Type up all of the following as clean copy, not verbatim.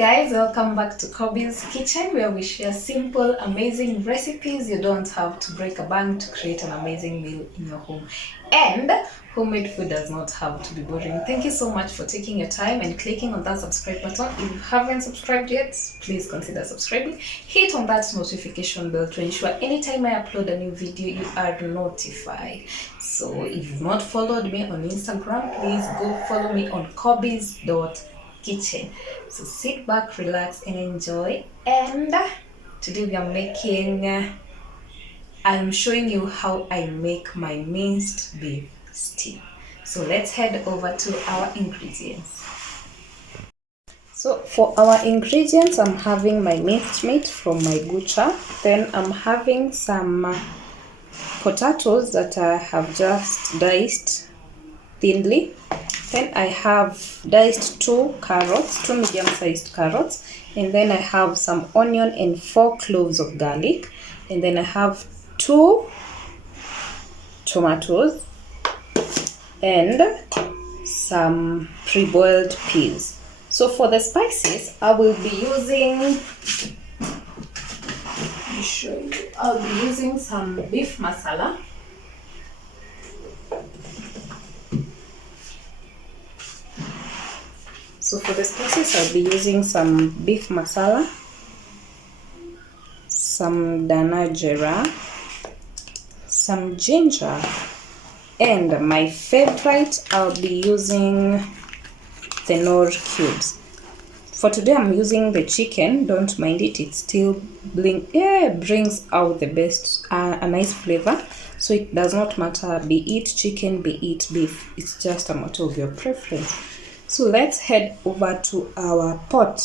guys, welcome back to Kobe's Kitchen, where we share simple, amazing recipes. You don't have to break a bank to create an amazing meal in your home. And homemade food does not have to be boring. Thank you so much for taking your time and clicking on that subscribe button. If you haven't subscribed yet, please consider subscribing. Hit on that notification bell to ensure anytime I upload a new video, you are notified. So if you've not followed me on Instagram, please go follow me on Kobe's.kitchen. So sit back, relax, and enjoy. And today we are making, I'm showing you how I make my minced beef stew. So let's head over to our ingredients. So for our ingredients, I'm having my minced meat from my butcher. Then I'm having some potatoes that I have just diced thinly. Then I have diced two medium-sized carrots, and then I have some onion and 4 cloves of garlic, and then I have 2 tomatoes and some pre-boiled peas. So for the spices, I will be using, I'll be using some beef masala. So for the spices, I'll be using some beef masala, some dana jeera, some ginger, and my favorite, I'll be using the Knorr cubes. For today, I'm using the chicken. Don't mind it; it still brings out the best, a nice flavor. So it does not matter, be it chicken, be it beef. It's just a matter of your preference. So let's head over to our pot.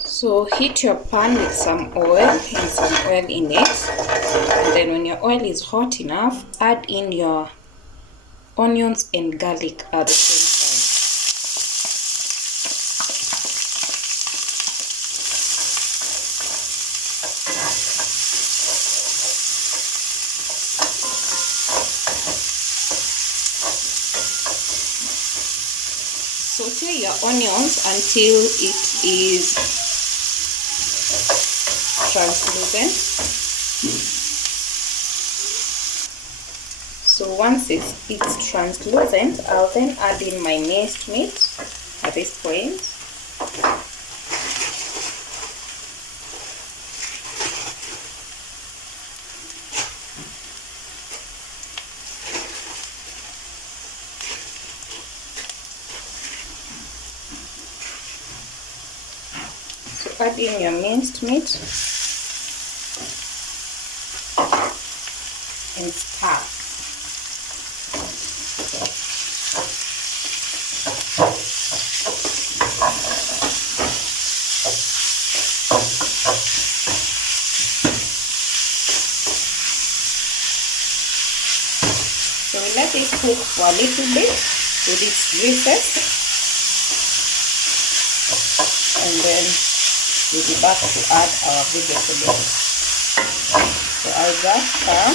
So heat your pan with some oil and some oil in it. And then when your oil is hot enough, add in your onions and garlic at the same time. Saute your onions until it is translucent. So once it's translucent, I'll then add in my minced meat at this point. So add in your minced meat and stir. So we let it cook for a little bit with its juices, and then we'll be back to add our vegetables. So I'll just stir.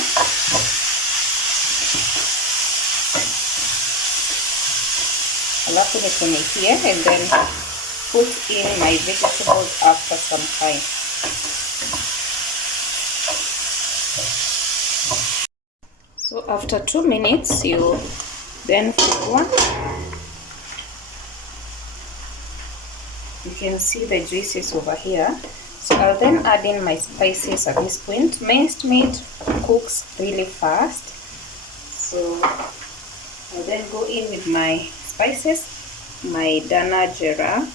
Alafu nifunike and then put in my vegetables after some time. So after 2 minutes, you then flip one. You can see the juices over here. So I'll then add in my spices at this point. Minced meat cooks really fast. So I'll then go in with my spices, my dana jeera,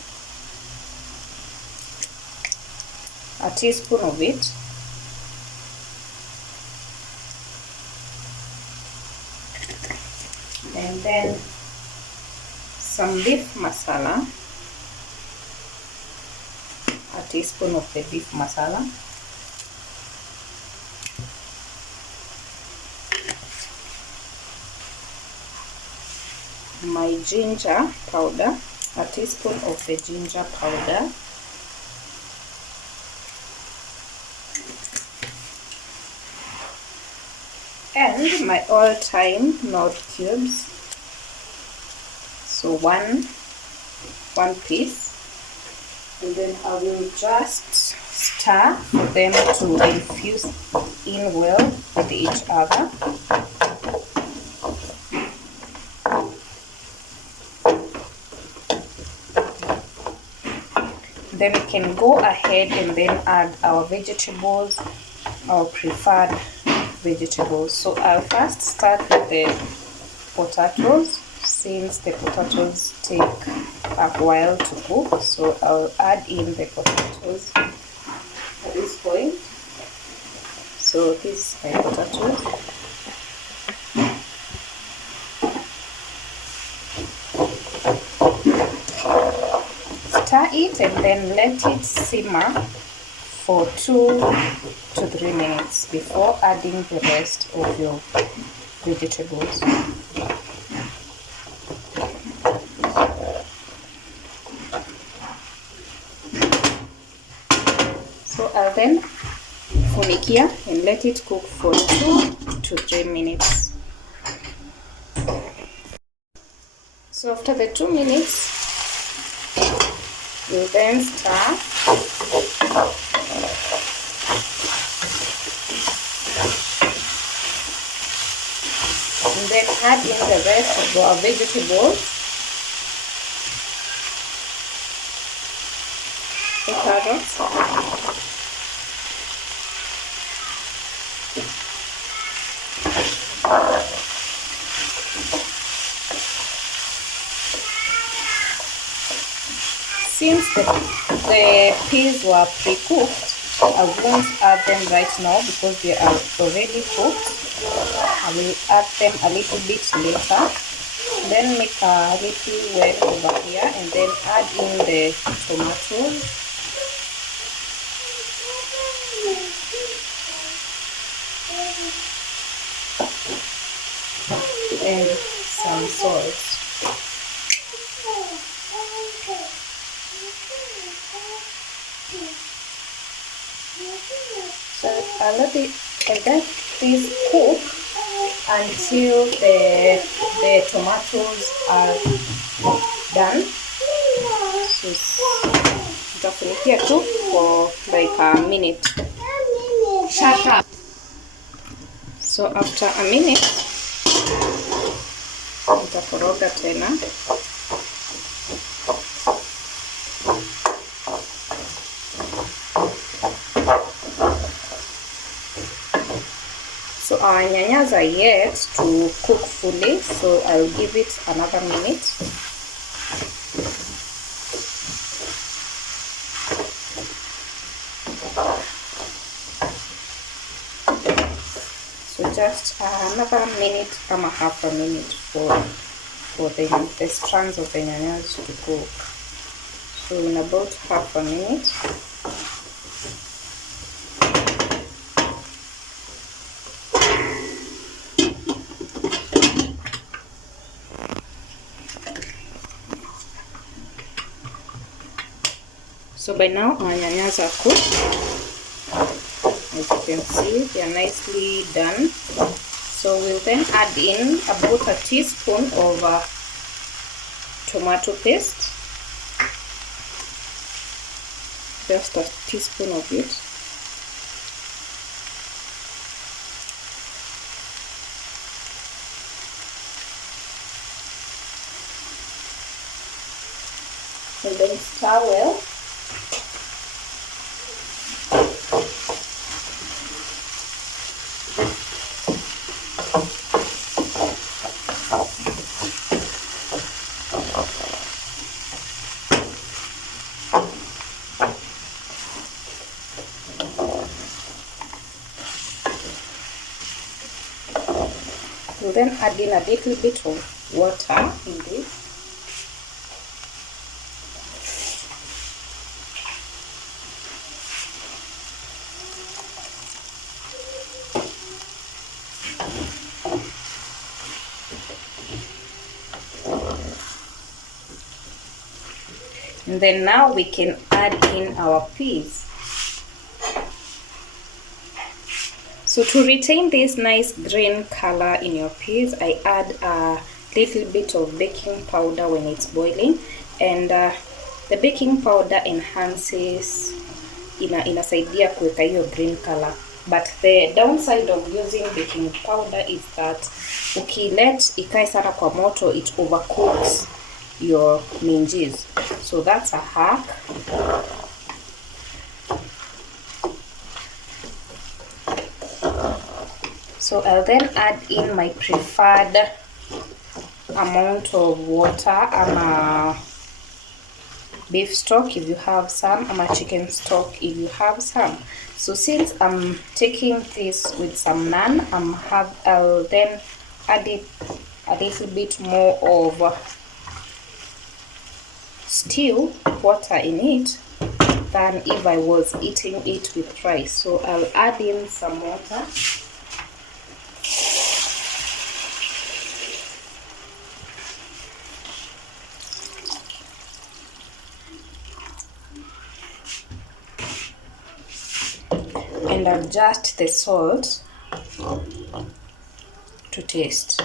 a teaspoon of it, and then some beef masala, a teaspoon of the beef masala, my ginger powder, a teaspoon of the ginger powder, and my all-time Knorr cubes. so one piece, and then I will just stir for them to infuse in well with each other. Then we can go ahead and then add our vegetables, our preferred vegetables. So I'll first start with the potatoes, since the potatoes take a while to cook. So I'll add in the potatoes at this point. So this is my potatoes. Stir it and then let it simmer for 2 to 3 minutes before adding the rest of your vegetables. So I'll then funikia and let it cook for 2 to 3 minutes. So after the 2 minutes, we'll then stir. And then add in the rest of our vegetables. The carrots. Since the peas were pre-cooked, I won't add them right now because they are already cooked. I will add them a little bit later. Then make a little well over here and then add in the tomatoes. And some salt. So I'll let this cook until the tomatoes are done. So nitafunikia tu for like a minute. Shut up. So after a minute, nitakoroga tena. So our nyanyas are yet to cook fully, so I'll give it another minute. So just another minute, half a minute for the strands of the nyanyas to cook. So in about half a minute. So by now our nyanyas are cooked. As you can see, they are nicely done. So we'll then add in about a teaspoon of tomato paste. Just a teaspoon of it. And then stir well. We'll then add in a little bit of water in this. And then now we can add in our peas. So to retain this nice green color in your peas, I add a little bit of baking powder when it's boiling, and the baking powder enhances, inasaidia kuweka hiyo green color. But the downside of using baking powder is that ukilet ikae sana kwa moto, it overcooks your minces. So that's a hack. So I'll then add in my preferred amount of water. Beef stock if you have some, chicken stock if you have some. So since I'm taking this with some naan, I'll then add it a little bit more of stew water in it than if I was eating it with rice. So I'll add in some water. And adjust the salt to taste.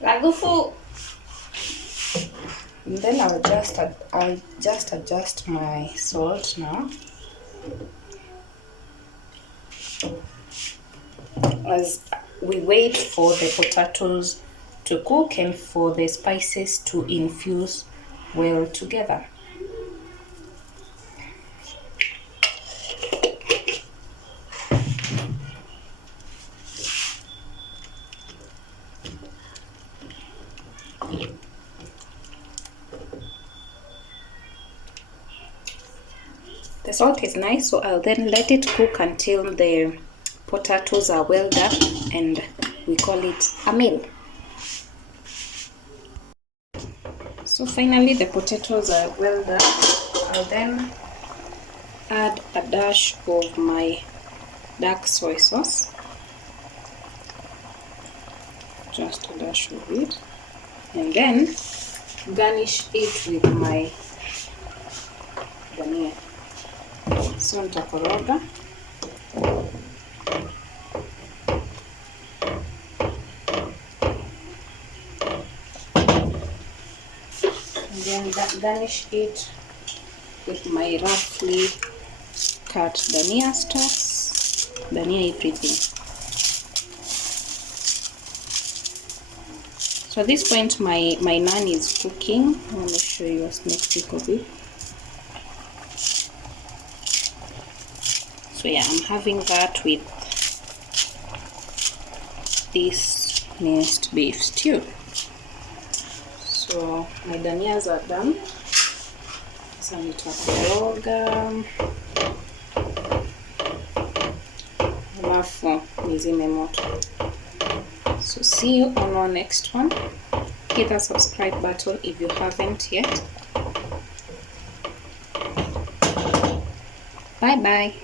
Lagufu. And then I'll just adjust my salt now, as we wait for the potatoes to cook and for the spices to infuse well together. The salt is nice, so I'll then let it cook until the potatoes are well done, and we call it a meal. So finally the potatoes are well done. I'll then add a dash of my dark soy sauce, just a dash of it, and then garnish it with my dania. So nitakoroga. And then garnish it with my roughly cut dania stalks, dania everything. So at this point my naan is cooking. Let me show you a sneak peek of it. So yeah, I'm having that with this minced beef stew. So my danias are done. So nitakoroga, alafu nizime moto. So see you on our next one. Hit the subscribe button if you haven't yet. Bye bye.